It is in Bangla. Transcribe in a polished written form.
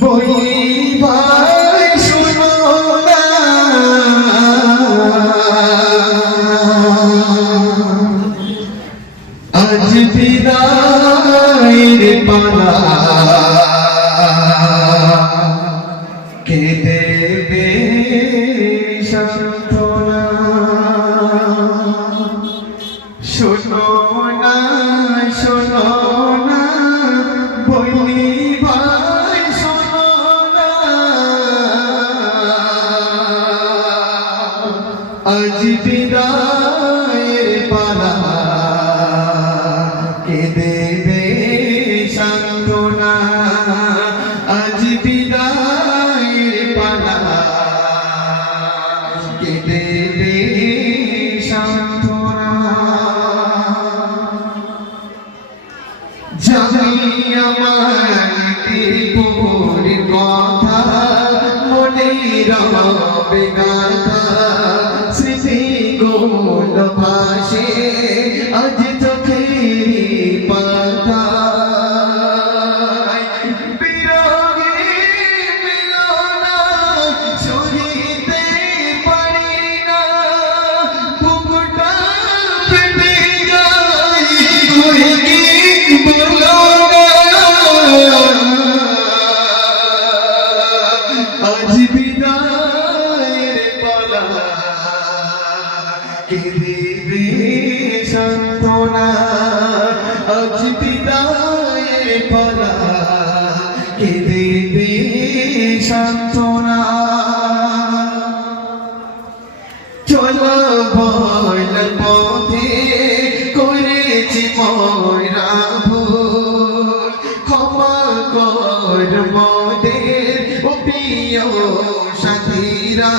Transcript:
বলি ভাই শোনো না, আজ বিদায়ের পালা, কে দেবে সান্ত্বনা? শোনো না, শোনো না, বলি ভাই শোনো না, আজ বিদায়ের পালা, কে দেবে সান্ত্বনা? আজ বিদায়ের পালা, কে দেবে সান্ত্বনা? জানি আমার ত্রিপুর কথা, মনে রবে গাথা, স্মৃতিগুলো ভাসে আজ চোখের পাতায়। বিরহে মিলনা সহিতে পারি না, বুকটা ফেটে যায়, তুই কি বলো না? আজ বিদায়ের পালা, কে দেবে সান্ত্বনা? আজ বিদায়ের পালা, কে দেবে সান্ত্বনা? চলো বল পথে করেছি মরা ভুল, ক্ষমা কর মোদের ও প্রিয় সাথীরা।